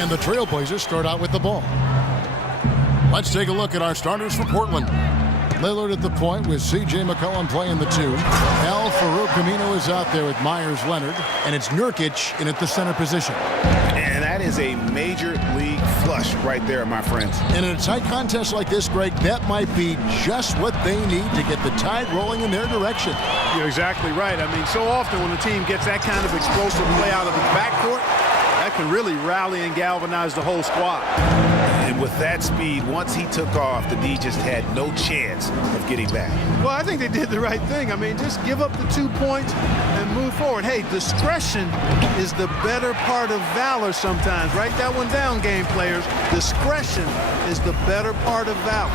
And the Trailblazers start out with the ball. Let's take a look at our starters for Portland. Lillard at the point with C.J. McCollum playing the 2. Al Farouk Amino is out there with Myers Leonard. And it's Nurkic in at the center position. And that is a major league flush right there, my friends. And in a tight contest like this, Greg, that might be just what they need to get the tide rolling in their direction. You're exactly right. I mean, so often when a team gets that kind of explosive play out of its backcourt, that can really rally and galvanize the whole squad. And with that speed, once he took off, the D just had no chance of getting back. Well, I think they did the right thing. I mean, just give up the 2 points and move forward. Hey, discretion is the better part of valor sometimes. Write that one down, game players. Discretion is the better part of valor.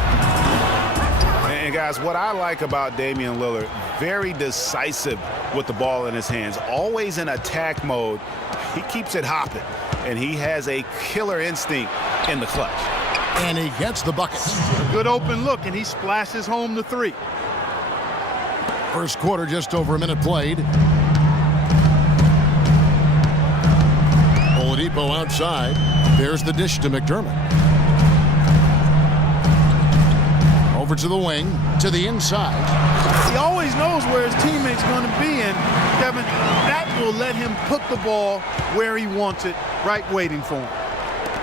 And guys, what I like about Damian Lillard, very decisive with the ball in his hands, always in attack mode. He keeps it hopping, and he has a killer instinct in the clutch. And he gets the buckets. A good open look, and he splashes home the 3. First quarter, just over a minute played. Oladipo outside. There's the dish to McDermott. Over to the wing, to the inside. He always knows where his teammate's going to be, and Kevin, that will let him put the ball where he wants it, right waiting for him.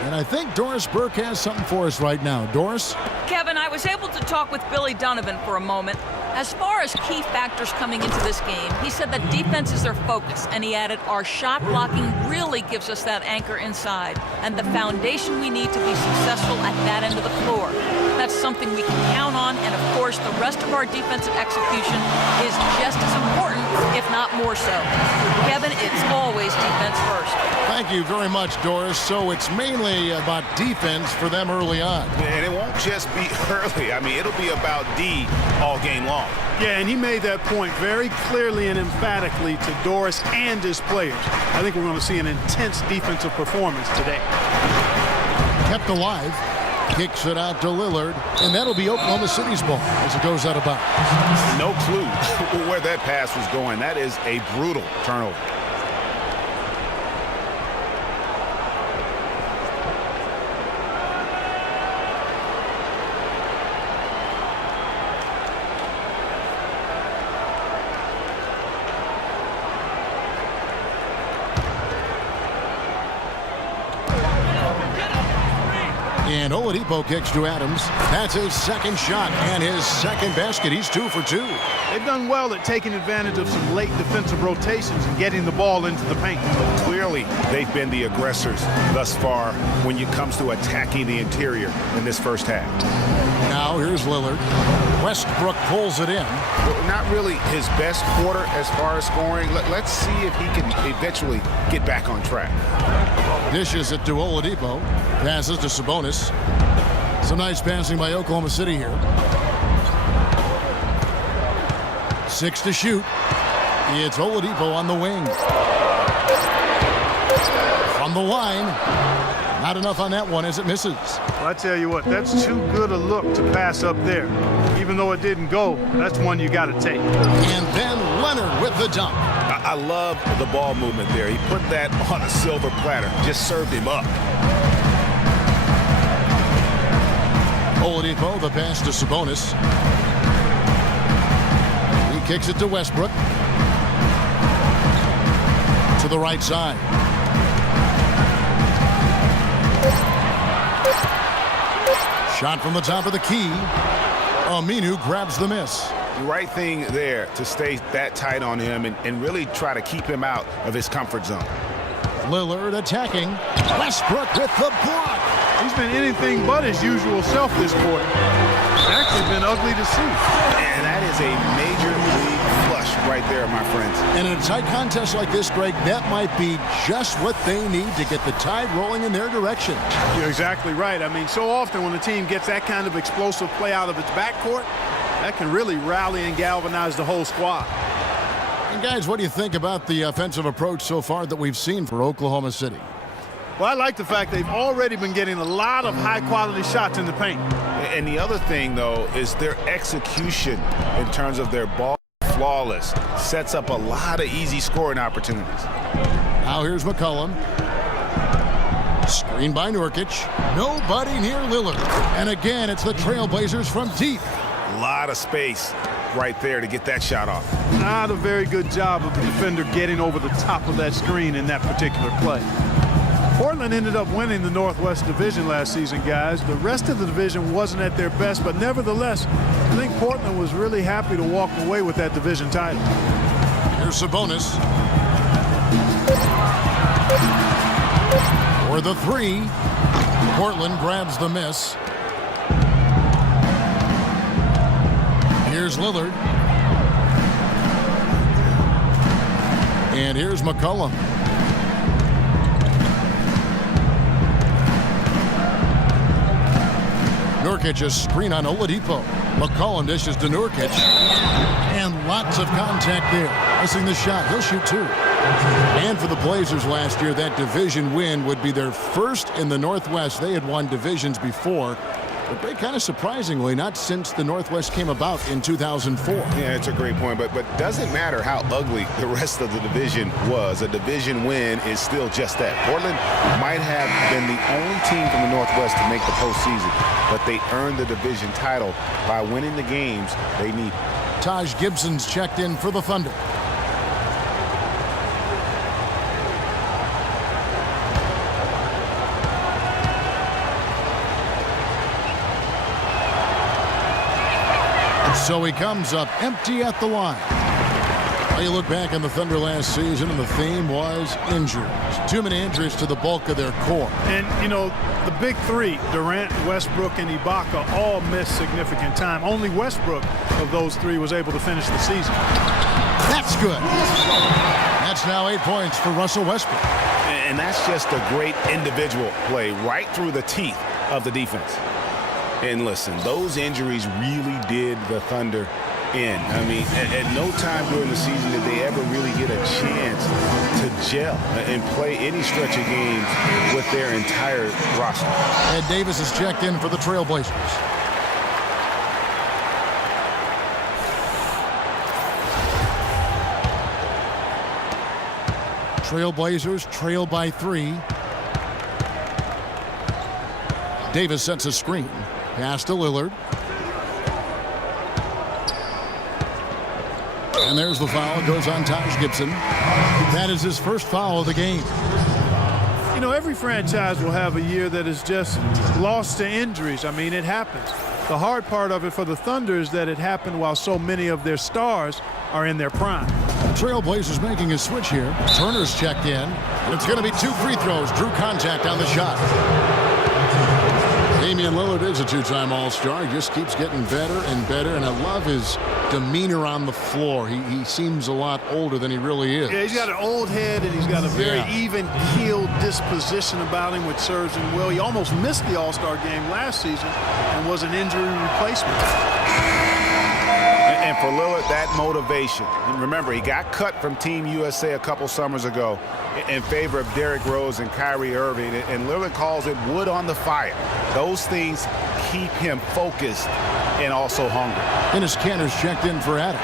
And I think Doris Burke has something for us right now. Doris? Kevin, I was able to talk with Billy Donovan for a moment. As far as key factors coming into this game, he said that defense is their focus, and he added our shot blocking really gives us that anchor inside and the foundation we need to be successful at that end of the floor. That's something we can count on, and of course the rest of our defensive execution is just as important, if not more so. Kevin, it's always defense first. Thank you very much, Doris. So it's mainly about defense for them early on. And it won't just be early. I mean, it'll be about D all game long. Yeah, and he made that point very clearly and emphatically to Doris and his players. I think we're going to see an intense defensive performance today. Kept alive. Kicks it out to Lillard, and that'll be Oklahoma City's ball as it goes out of bounds. No clue where that pass was going. That is a brutal turnover. And Oladipo kicks to Adams. That's his second shot and his second basket. He's 2 for 2. They've done well at taking advantage of some late defensive rotations and getting the ball into the paint. Clearly, they've been the aggressors thus far when it comes to attacking the interior in this first half. Now here's Lillard. Westbrook pulls it in. Well, not really his best quarter as far as scoring. Let's see if he can eventually get back on track. Dishes it to Oladipo. Passes to Sabonis. Some nice passing by Oklahoma City here. 6 to shoot. It's Oladipo on the wing. From the line. Not enough on that one as it misses. Well, I tell you what, that's too good a look to pass up there. Even though it didn't go, that's one you got to take. And then Leonard with the dunk. I love the ball movement there. He put that on a silver platter. Just served him up. Oladipo, the pass to Sabonis. He kicks it to Westbrook. To the right side. Shot from the top of the key. Aminu grabs the miss. The right thing there to stay that tight on him and really try to keep him out of his comfort zone. Lillard attacking. Westbrook with the block. He's been anything but his usual self this quarter. It's actually been ugly to see. And that is a major league flush right there, my friends. And in a tight contest like this, Greg, that might be just what they need to get the tide rolling in their direction. You're exactly right. I mean, so often when a team gets that kind of explosive play out of its backcourt, that can really rally and galvanize the whole squad. And guys, what do you think about the offensive approach so far that we've seen for Oklahoma City? Well, I like the fact they've already been getting a lot of high-quality shots in the paint. And the other thing, though, is their execution in terms of their ball flawless. Sets up a lot of easy scoring opportunities. Now here's McCollum. Screen by Nurkic. Nobody near Lillard. And again, it's the Trailblazers from deep. A lot of space right there to get that shot off. Not a very good job of the defender getting over the top of that screen in that particular play. Portland ended up winning the Northwest Division last season, guys. The rest of the division wasn't at their best, but nevertheless, I think Portland was really happy to walk away with that division title. Here's Sabonis. For the three. Portland grabs the miss. Here's Lillard. And here's McCollum. Nurkic, a screen on Oladipo. McCollum dishes to Nurkic. And lots of contact there. Missing the shot. He'll shoot two. And for the Blazers last year, that division win would be their first in the Northwest. They had won divisions before, but they kind of surprisingly, not since the Northwest came about in 2004. Yeah, it's a great point, but doesn't matter how ugly the rest of the division was. A division win is still just that. Portland might have been the only team from the Northwest to make the postseason, but they earned the division title by winning the games they need. Taj Gibson's checked in for the Thunder. So he comes up empty at the line. Well, you look back on the Thunder last season, and the theme was injuries. Too many injuries to the bulk of their core. And, you know, the big three, Durant, Westbrook, and Ibaka, all missed significant time. Only Westbrook of those three was able to finish the season. That's good. That's now 8 points for Russell Westbrook. And that's just a great individual play right through the teeth of the defense. And listen, those injuries really did the Thunder in. I mean, at no time during the season did they ever really get a chance to gel and play any stretch of games with their entire roster. Ed Davis is checked in for the Trailblazers. Trailblazers trail by 3. Davis sets a screen. Pass to Lillard. And there's the foul. It goes on Taj Gibson. That is his first foul of the game. You know, every franchise will have a year that is just lost to injuries. I mean, it happens. The hard part of it for the Thunder is that it happened while so many of their stars are in their prime. Trailblazers making a switch here. Turner's checked in. And it's going to be 2 free throws. Drew contact on the shot. Damian Lillard is a 2-time All-Star. He just keeps getting better and better, and I love his demeanor on the floor. He seems a lot older than he really is. Yeah, he's got an old head, and he's got a very even-keeled disposition about him, which serves him well. He almost missed the All-Star game last season and was an injury replacement. And for Lillard, that motivation. And remember, he got cut from Team USA a couple summers ago in favor of Derrick Rose and Kyrie Irving. And Lillard calls it wood on the fire. Those things keep him focused and also hungry. Dennis Kanter's checked in for Adams.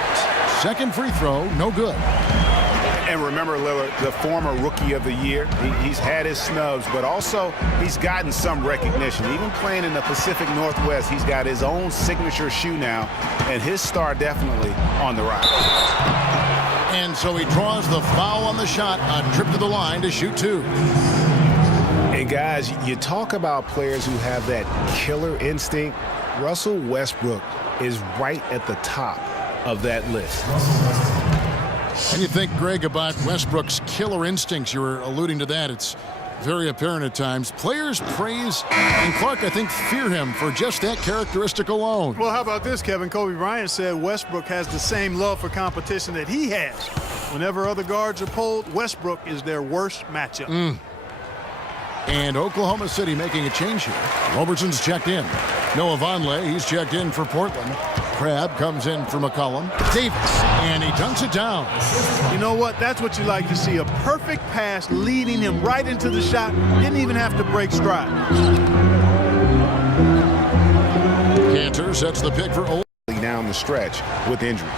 Second free throw, no good. And remember, Lillard, the former Rookie of the Year, he's had his snubs, but also he's gotten some recognition. Even playing in the Pacific Northwest, he's got his own signature shoe now, and his star definitely on the rise. And so he draws the foul on the shot, a trip to the line to shoot 2. And guys, you talk about players who have that killer instinct. Russell Westbrook is right at the top of that list. And you think, Greg, about Westbrook's killer instincts. You were alluding to that. It's very apparent at times. Players praise, and Clark, I think, fear him for just that characteristic alone. Well, how about this, Kevin? Kobe Bryant said Westbrook has the same love for competition that he has. Whenever other guards are pulled, Westbrook is their worst matchup. And Oklahoma City making a change here. Robertson's checked in. Noah Vonleh, he's checked in for Portland. Crabbe comes in for McCollum. Davis, and he dunks it down. You know what? That's what you like to see. A perfect pass leading him right into the shot. Didn't even have to break stride. Kanter sets the pick for Old. Down the stretch with injuries.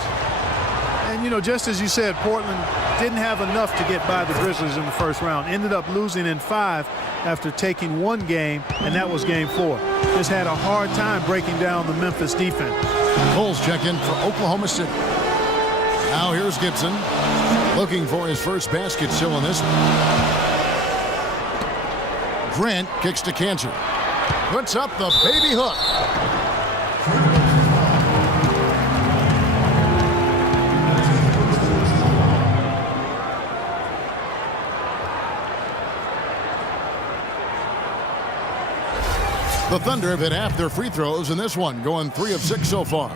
And, you know, just as you said, Portland didn't have enough to get by the Grizzlies in the first round. Ended up losing in 5 after taking 1 game, and that was game 4. Just had a hard time breaking down the Memphis defense. Cole's check in for Oklahoma City. Now here's Gibson looking for his first basket still in this one. Grant kicks to Cantor. Puts up the baby hook. The Thunder have hit half their free throws in this one, going 3 of 6 so far.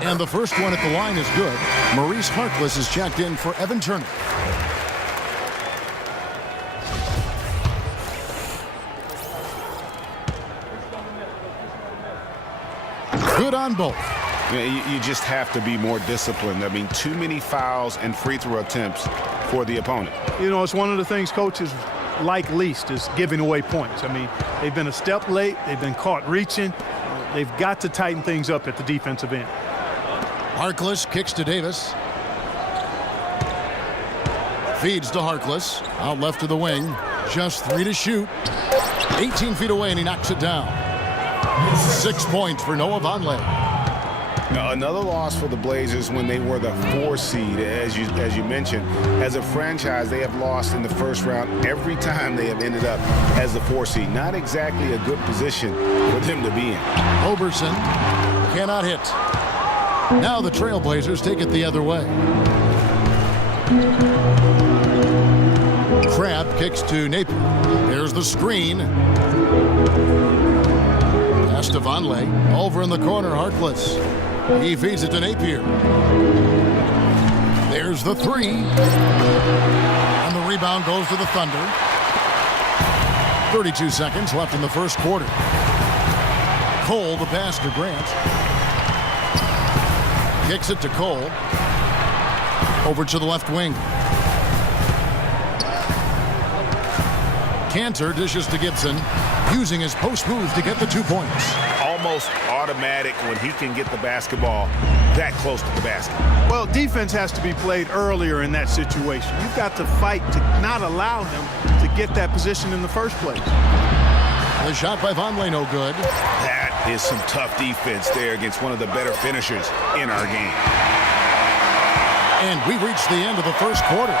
And the first one at the line is good. Maurice Harkless is checked in for Evan Turner. Good on both. You just have to be more disciplined. I mean, too many fouls and free throw attempts for the opponent. You know, it's one of the things coaches like least is giving away points. I mean, they've been a step late. They've been caught reaching. They've got to tighten things up at the defensive end. Harkless kicks to Davis. Feeds to Harkless. Out left to the wing. Just 3 to shoot. 18 feet away, and he knocks it down. 6 points for Noah Vonleh. Now, another loss for the Blazers when they were the 4 seed, as you mentioned. As a franchise, they have lost in the first round every time they have ended up as the 4 seed. Not exactly a good position for them to be in. Oberson cannot hit. Now the Trailblazers take it the other way. Crabbe kicks to Napier. There's the screen. Pass to Vonleh. Over in the corner, Harkless. He feeds it to Napier. There's the 3. And the rebound goes to the Thunder. 32 seconds left in the first quarter. Cole, the pass to Grant. Kicks it to Cole. Over to the left wing. Cantor dishes to Gibson, using his post move to get the 2 points. Almost automatic when he can get the basketball that close to the basket. Well, defense has to be played earlier in that situation. You've got to fight to not allow him to get that position in the first place. The shot by Vonleh, no good. That is some tough defense there against one of the better finishers in our game. And we reach the end of the first quarter.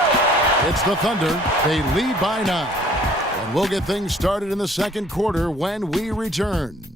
It's the Thunder. They lead by 9. And we'll get things started in the second quarter when we return.